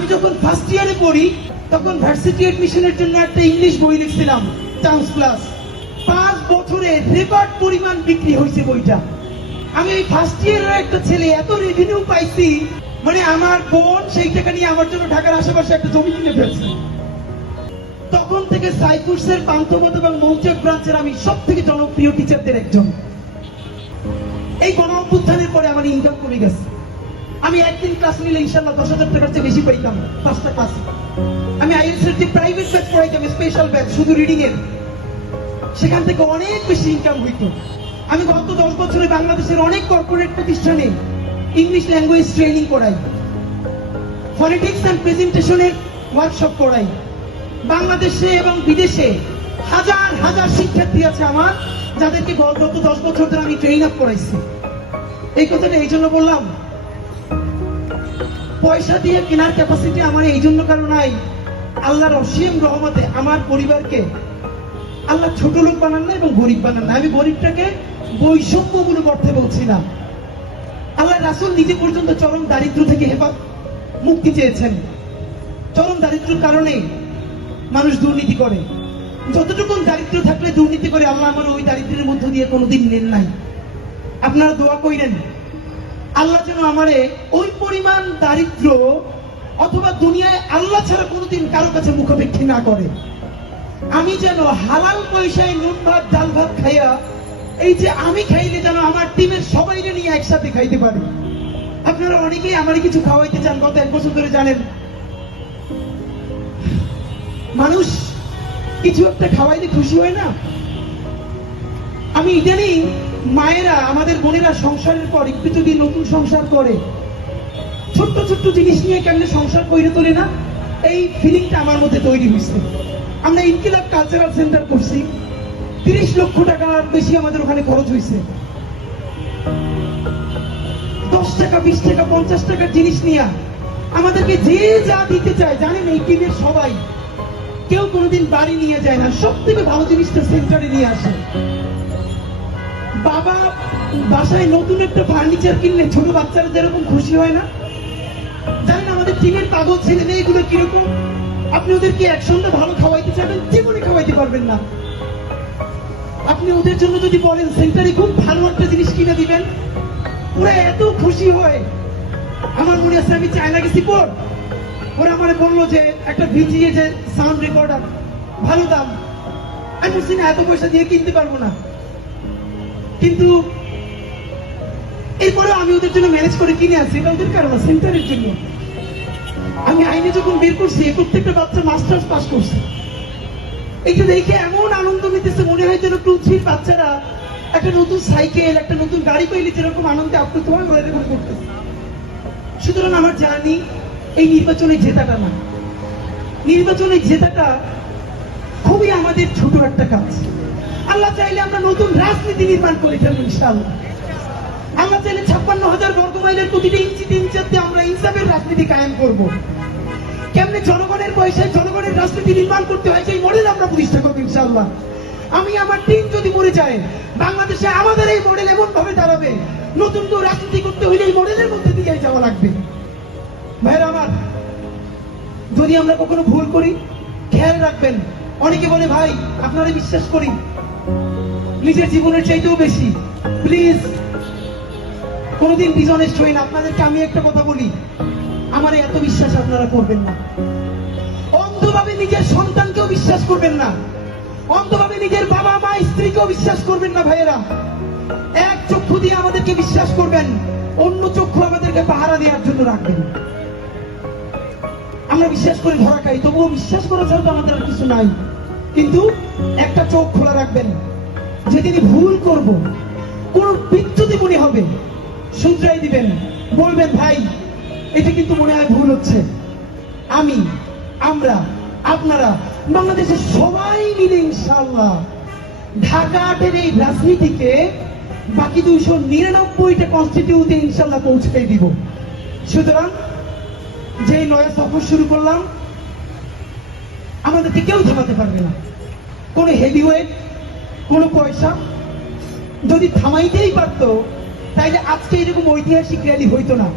আমি যখন ফার্স্ট ইয়ারে পড়ি তখন ভার্সিটি এডমিশনের জন্য একটা ইংলিশ বই লিখছিলাম, চান্স প্লাস। 5 বছরে রেকর্ড পরিমাণ বিক্রি হয়েছে বইটা। আমি এই ফার্স্ট ইয়ারের একটা ছেলে, এত রেভিনিউ পাইছি, মানে আমার বোন সেই টাকা নিয়ে আমার জন্য ঢাকার আশেপাশে একটা জমি কিনে ফেলছে। তখন থেকে সাইকুর্সের পান্থপথ এবং মৌচাক ব্রাঞ্চের আমি সব থেকে জনপ্রিয় টিচারদের একজন। এই গণ অভ্যুত্থানের পরে আমার ইনকাম কমে গেছে। আমি একদিন ক্লাস নিলে ইনশাল্লাহ 10,000 টাকার চেয়ে বেশি পাইতাম 5টা ক্লাস। আমি আইএলটিএস এর যে প্রাইভেট ব্যাচ পড়াইতাম, স্পেশাল ব্যাচ শুধু রিডিং এর, সেখান থেকে অনেক বেশি ইনকাম হইতো। আমি গত 10 বছরে বাংলাদেশের অনেক কর্পোরেট প্রতিষ্ঠানে ইংলিশ ল্যাঙ্গুয়েজ ট্রেনিং করাই, ফনেটিক্স অ্যান্ড প্রেজেন্টেশনের ওয়ার্কশপ করাই। বাংলাদেশে এবং বিদেশে হাজার হাজার শিক্ষার্থী আছে আমার, যাদেরকে গত 10 বছর ধরে আমি ট্রেন আপ করাইছি। এই কথাটা এই জন্য বললাম, পয়সা দিয়ে কেনার ক্যাপাসিটি আমার এই জন্য কারণ নাই। আল্লাহর অসীম রহমতে আমার পরিবারকে আল্লাহ ছোট লোক বানান না এবং গরিব বানান না। আমি গরিবটাকে বৈষম্যমূলক অর্থে বলছি না। আল্লাহ রাসূল নিজে পর্যন্ত চরম দারিদ্র থেকে মুক্তি চেয়েছেন। চরম দারিদ্র্যের কারণে মানুষ দুর্নীতি করে। যতটুকু দারিদ্র থাকলে দুর্নীতি করে, আল্লাহ আমার ওই দারিদ্রের মধ্য দিয়ে কোনোদিন নেন নাই। আপনারা দোয়া কইরেন আল্লাহ যেন আমারে ওই পরিমাণ দারিদ্র অথবা দুনিয়ায় আল্লাহ ছাড়া কোনোদিন কারো কাছে মুখাপেক্ষী না করে। আমি যেন হালাল পয়সায় নুন ভাত ডাল ভাত খাইয়া, এই যে আমি খাইলে যেন আমার টিমের সবাইকে নিয়ে একসাথে খাইতে পারি। আপনারা অনেকেই আমার কিছু খাওয়াইতে চান, গত 1 বছর ধরে জানেন। মানুষ কিছু একটা খাওয়াইতে খুশি হয় না? আমি ইদানিং মায়েরা, আমাদের বোনেরা সংসারের পর একটু যদি নতুন সংসার করে, ছোট্ট ছোট্ট জিনিস নিয়ে কেমনে সংসার করে তোলে না, এই ফিলিংটা আমার মধ্যে তৈরি হয়েছে। আমরা ইনকিলাব কালচারাল সেন্টার করছি, 30 লক্ষ টাকার বেশি আমাদের ওখানে খরচ হয়েছে। 10 টাকা 20 টাকা 50 টাকার জিনিস নিয়ে আমাদেরকে যে যা দিতে চায়, জানেন এই টিমের সবাই কেউ কোনোদিন বাড়ি নিয়ে যায় না, সব থেকে ভালো জিনিসটা সেন্টারে নিয়ে আসে। বাবা বাসায় নতুন একটা ফার্নিচার কিনলে ছোট বাচ্চারা যেরকম খুশি হয় না, জানেন আমাদের টিমের পাগল ছেলে মেয়েগুলো কিরকম? আপনি ওদেরকে এক সন্ধ্যা ভালো খাওয়াইতে চাবেন, জীবনে খাওয়াইতে পারবেন না। আপনি ওদের জন্য যদি বলেন সেন্টারে খুব ভালো একটা জিনিস কিনে দিবেন, ওরা এত খুশি হয়। আমার মনে আছে আমি চায়না গেছি পর, ওরা আমার বললো যে একটা ভিজিএ যে সাউন্ড রেকর্ডার ভালো দাম, আমি বলছি না, এত পয়সা দিয়ে কিনতে পারবো না। কিন্তু এরপরে আমি ওদের জন্য ম্যানেজ করে কিনে আনছি, এটা ওদের কারণ সেন্টারের জন্য। আমি আইনে যখন বের করছি, প্রত্যেকটা বাচ্চা মাস্টার্স পাস করছে। এইটা দেখে এমন আনন্দ নিতেছে, মনে হয় যেন 2-3 বাচ্চারা একটা নতুন সাইকেল, একটা নতুন গাড়ি পাইলে যেরকম আনন্দে আপ্লুত হয়, ওরা এরকম করতেছে। সুতরাং আমার জানি এই নির্বাচনে জেতাটা না, নির্বাচনে জেতাটা খুবই আমাদের ছোট একটা কাজ। আল্লাহ চাইলে আমরা নতুন রাজনীতি নির্মাণ করে ফেলবো ইনশাআল্লাহ। আল্লাহ চাইলে 56,000 বর্গ মাইলের প্রতিটি ইঞ্চিতে ইঞ্চিতে আমরা ইনসাফের রাজনীতি কায়েম করব। কেমনে জনগণের পয়সায় জনগণের রাজনীতি নির্মাণ করতে হয়, সেই মডেল আমরা প্রতিষ্ঠা করবো ইনশাআল্লাহ। আমি আমার টিম যদি মরে যায়, বাংলাদেশে আমাদের এই মডেল এমন ভাবে দাঁড়াবে, নতুন কেউ রাজনীতি করতে হলে এই মডেলের মধ্যে দিয়ে যাওয়া লাগবে। ভাইরা আমার, যদি আমরা কখনো ভুল করি, খেয়াল রাখবেন, অনেকে বলে ভাই আপনারা বিশ্বাস করি নিজের জীবনের চাইতেও বেশি, প্লিজ কোনোদিন ডিসঅনেস্ট হই না। আপনাদেরকে আমি একটা কথা বলি, আমার এত বিশ্বাস আপনারা করবেন না। অন্ধভাবে নিজের সন্তানকেও বিশ্বাস করবেন না, অন্ধভাবে নিজের বাবা মা স্ত্রীকেও বিশ্বাস করবেন না। ভাইয়েরা, এক চক্ষু দিয়ে আমাদেরকে বিশ্বাস করবেন, অন্য চক্ষু আমাদেরকে পাহারা দেওয়ার জন্য রাখবেন। আমরা বিশ্বাস করে ধরা খাই, তবুও বিশ্বাস করা ছাড়া তো আমাদের আর কিছু নাই। কিন্তু একটা চোখ খোলা রাখবেন, যেদিন ভুল করব, কোন বিচ্যুতি মনে হবে, শুধরাই দিবেন, বলবেন ভাই এটা কিন্তু মনে হয় ভুল হচ্ছে। আমি, আমরা, আপনারা, বাংলাদেশের সবাই মিলে ইনশাআল্লাহ ঢাকা 8-এর এই রাজনীতিকে বাকি 299টা কনস্টিটিউতে ইনশাআল্লাহ পৌঁছাই দিব। সুতরাং যে নয়া সফর শুরু করলাম, আমাদেরকে কেউ থামাতে পারবে না। কোনো হেভিওয়েট, কোনো পয়সা যদি থামাইতেই পারতো, তাইলে আজকে এরকম ঐতিহাসিক র্যালি হইতো না।